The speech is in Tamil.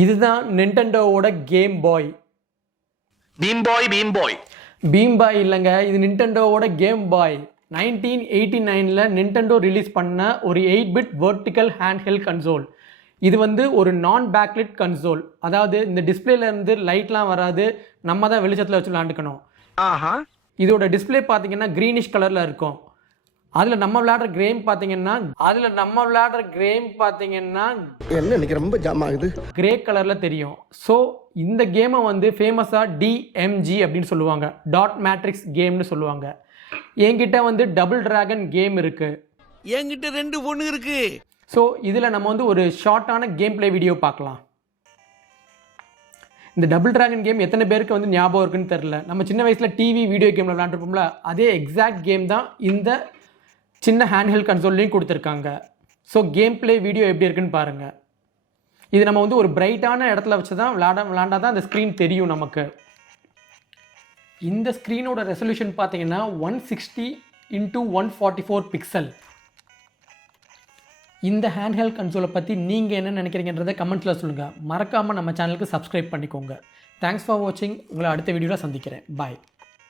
இதுதான் நிண்டெண்டோவோட கேம் பாய். பீம் பாய் இல்லைங்க, இது நிண்டெண்டோவோட கேம் பாய். 1989 நிண்டெண்டோ ரிலீஸ் பண்ண ஒரு 8-பிட் வெர்டிக்கல் ஹேண்ட்ஹெல்ட் கன்சோல். இது வந்து ஒரு நான் பேக்லிட் கன்சோல். அதாவது இந்த டிஸ்பிளேல இருந்து லைட்லாம் வராது, நம்ம தான் வெளிச்சத்தில் வச்சு விளாண்டுக்கணும். இதோட டிஸ்பிளே பார்த்தீங்கன்னா க்ரீனிஷ் கலரில் இருக்கும். அதில் நம்ம விளையாடுற கேம் பார்த்தீங்கன்னா என்ன இன்னைக்கு ரொம்ப ஜாம் ஆகுது, கிரே கலரில் தெரியும். ஸோ இந்த கேமை வந்து ஃபேமஸாக டிஎம்ஜி அப்படின்னு சொல்லுவாங்க, டாட் மேட்ரிக்ஸ் கேம்னு சொல்லுவாங்க. என்கிட்ட வந்து டபுள் டிராகன் கேம் இருக்குது. என்கிட்ட 2 பொண்ணு இருக்கு. ஸோ இதில் நம்ம வந்து ஒரு ஷார்ட்டான கேம் பிளே வீடியோ பார்க்கலாம். இந்த டபுள் டிராகன் கேம் எத்தனை பேருக்கு வந்து ஞாபகம் இருக்குன்னு தெரில. நம்ம சின்ன வயசில் டிவி வீடியோ கேமில் விளாண்டுருப்போம்ல, அதே எக்ஸாக்ட் கேம் தான் இந்த சின்ன ஹேண்ட்ஹெல்ட் கன்சோல்லையும் கொடுத்துருக்காங்க. ஸோ கேம் பிளே வீடியோ எப்படி இருக்குன்னு பாருங்கள். இது நம்ம வந்து ஒரு பிரைட்டான இடத்துல வச்சு தான் விளாண்டா தான் இந்த ஸ்க்ரீன் தெரியும் நமக்கு. இந்த ஸ்க்ரீனோட ரெசல்யூஷன் பார்த்தீங்கன்னா 160x144 பிக்சல். இந்த ஹேண்ட்ஹெல்ட் கன்சோலை பற்றி நீங்கள் என்ன நினைக்கிறீங்கன்றதை கமெண்ட்ஸில் சொல்லுங்கள். மறக்காமல் நம்ம சேனலுக்கு சப்ஸ்கிரைப் பண்ணிக்கோங்க. தேங்க்ஸ் ஃபார் வாட்சிங். உங்களை அடுத்த வீடியோவில் சந்திக்கிறேன். பாய்.